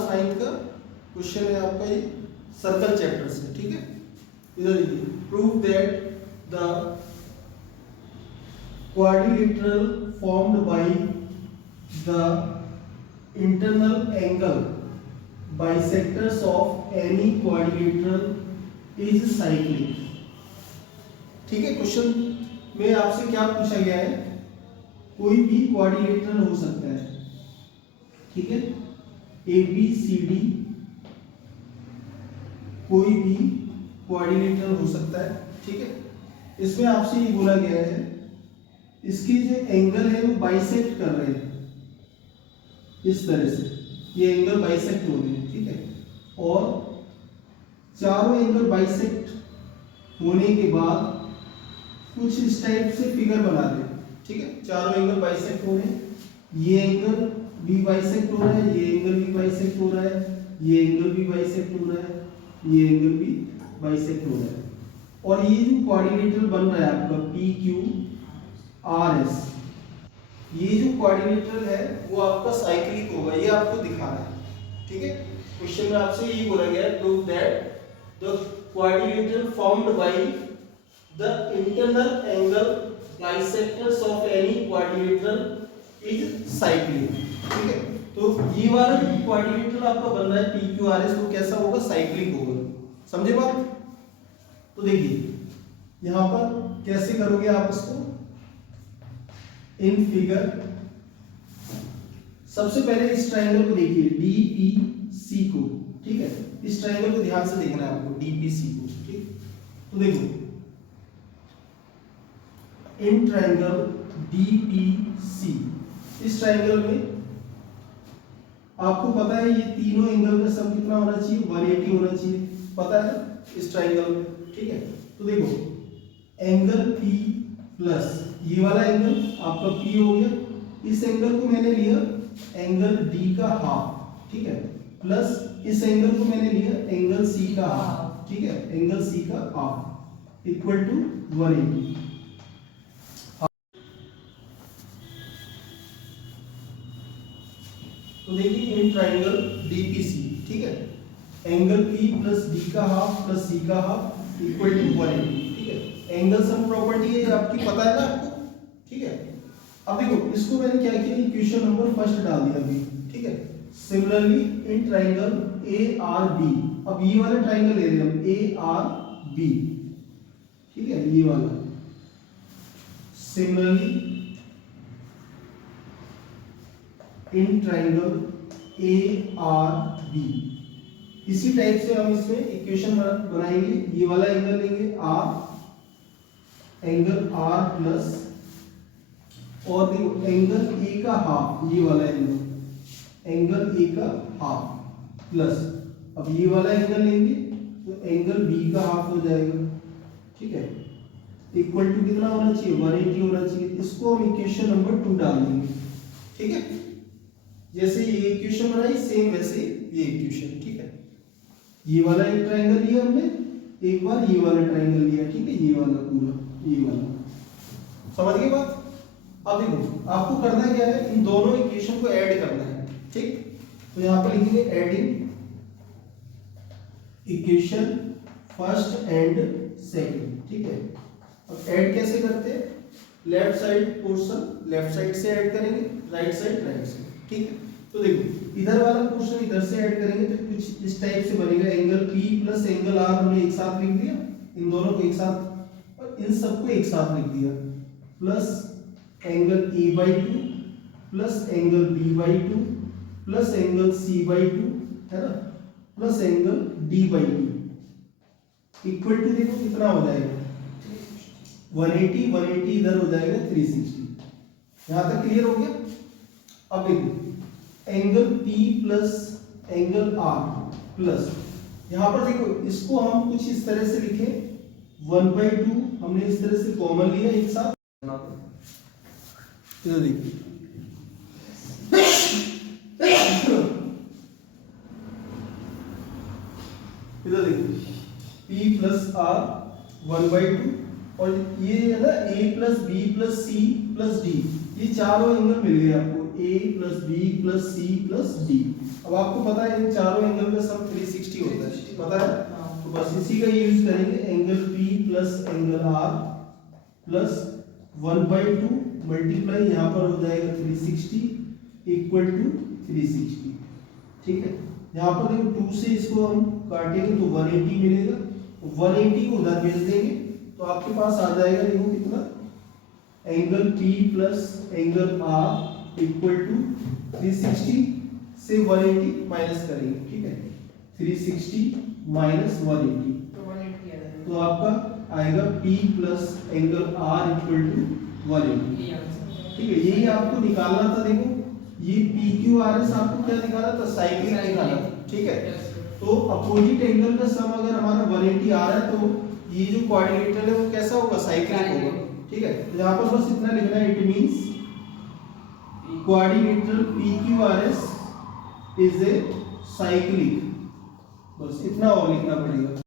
9 का क्वेश्चन है आपका ये सर्कल चैप्टर से, ठीक है। इधर देखिए, prove that the quadrilateral formed by the internal angle bisectors of any quadrilateral is cyclic. ठीक है, क्वेश्चन में आपसे क्या पूछा गया है, कोई भी क्वाड्रिलेटरल हो सकता है, ठीक है, ए बी सी डी कोई भी क्वाड्रिलेटरल हो सकता है, ठीक है। इसमें आपसे ये बोला गया है इसके जो एंगल है वो बाइसेक्ट कर रहे हैं, इस तरह से ये एंगल बाइसेक्ट हो रहे हैं, ठीक है। और चारों एंगल बाइसेक्ट होने के बाद कुछ इस टाइप से फिगर बना दें, ठीक है। चारों एंगल बाइसेक्ट हो रहे हैं, ये एंगल भी बाइसेक्ट हो रहा है, ये एंगल भी बाइसेक्ट हो रहा है, ये एंगल भी बाइसेक्ट हो रहा है, ये एंगल भी बाइसेक्ट हो रहा है। और ये जो क्वाड्रिलेटरल बन रहा है आपका पी क्यू आर एस, ये जो क्वाड्रिलेटरल है वो आपका साइक्लिक होगा, ये आपको दिखा रहा है, ठीक है। क्वेश्चन में आपसे ये बोला गया है, prove that the quadrilateral formed by the internal angle bisectors of any quadrilateral is cyclic, ठीक है। तो ये वाला क्वाड्रिलेटरल आपका बन रहा है पी क्यू आर एस, वो कैसा होगा, साइक्लिक होगा, समझे बात। तो देखिए यहां पर कैसे करोगे आप इसको, इन फिगर सबसे पहले इस ट्रायंगल को देखिए डी पी सी को, ठीक है। इस ट्रायंगल को ध्यान से देखना है आपको, डी पी सी को, ठीक। तो देखो in triangle D P C, इस ट्रायंगल में आपको पता है ये तीनों एंगल का सम कितना होना चाहिए, 180 होना चाहिए, पता है इस ट्रायंगल में, ठीक है। तो देखो एंगल P प्लस ये वाला एंगल आपका P हो गया, इस एंगल को मैंने लिया एंगल D का हाफ, ठीक है, प्लस इस एंगल को मैंने लिया एंगल C का हाफ, ठीक है, एंगल C का हाफ इक्वल टू 180। तो देखिए इन ट्रायंगल DPC, ठीक है, एंगल P प्लस D का हाफ प्लस C का हाफ इक्वल टू 180, ठीक है। एंगल सम प्रॉपर्टी है आपकी, पता है ना आपको, ठीक है। अब देखो इसको मैंने क्या किया, इक्वेशन नंबर फर्स्ट डाल दिया अभी, ठीक है। सिमिलरली इन ट्रायंगल ARB, अब ये वाला ट्रायंगल ले रहे हैं हम ARB, ठीक है, ये वाला। सिमिलरली इन ट्रायंगल ARB, इसी टाइप से हम इसमें इक्वेशन बनाएंगे, ये वाला एंगल लेंगे R, एंगल R प्लस, और देखो एंगल A का हाफ, ये वाला एंगल A का हाफ प्लस, अब ये वाला एंगल लेंगे तो एंगल B का हाफ हो जाएगा, ठीक है, इक्वल टू कितना होना चाहिए, 180 होना चाहिए। इसको हम इक्वेशन नंबर 2 डाल देंगे, ठीक है। जैसे ये इक्वेशन बनाई सेम वैसे ये इक्वेशन, ठीक है। ये वाला एक ट्रायंगल लिया हमने, एक बार ये वाला ट्रायंगल लिया, ठीक है, ये वाला पूरा, ये वाला, समझ गए बात। अब देखो आपको करना क्या है, इन दोनों इक्वेशन को ऐड करना है, ठीक। तो यहां पर लिखेंगे adding equation first and second, ठीक है। अब ऐड कैसे करते हैं, left side portion left side से ऐड करेंगे, राइट साइड राइट से, ठीक है। तो देखो इधर वाला पोर्शन इधर से ऐड करेंगे तो कुछ इस टाइप से बनेगा, angle P plus angle R हमने एक साथ लिख दिया, इन दोनों को एक साथ और इन सबको एक साथ लिख दिया, plus angle A/2 plus angle B/2 plus angle C/2, है ना, plus angle D/2 equal to देखो कितना हो जाएगा, 180 180 इधर हो जाएगा 360। यहां तक क्लियर हो गया। अब देखो angle P plus angle R plus, यहां पर देखो इसको हम कुछ इस तरह से लिखे, 1/2 हमने इस तरह से कॉमन लिया एक साथ, इधर देखिए इधर देखिए P प्लस R 1/2, और ये है ना A plus B plus C plus D, ये चारों एंगल मिल गए आपको, A plus B plus C plus D. अब आपको पता है इन चारों एंगल का सम 360 होता है, पता है? तो बस इसी का यूज करेंगे, angle P plus angle R plus 1/2 multiply यहाँ पर हो जाएगा 360 इक्वल टू 360। ठीक है, यहाँ पर देखो 2 से इसको हम काटेंगे तो 180 मिलेगा, 180 को उधर भेज देंगे तो आपके पास आ जाएगा देखो कितना, angle P plus angle R equal to 360 से 180 माइनस करेंगे। ठीक है, 360 माइनस 180 तो आपका आएगा P plus angle R equal to 180। ठीक है, यही आपको निकालना था। देखो ये PQRS आपको क्या निकाला था, साइक्लिक निकाला था। ठीक है, तो अपोजिट एंगल का सम अगर हमारा 180 आ रहा है तो ये जो क्वाड्रिलेटरल है वो कैसा होगा, साइक्लिक होगा। ठीक है, तो यहाँ पर बस इतना लिखना है, it means quadrilateral PQRS is a cyclic, बस इतना और लिखना पड़ेगा।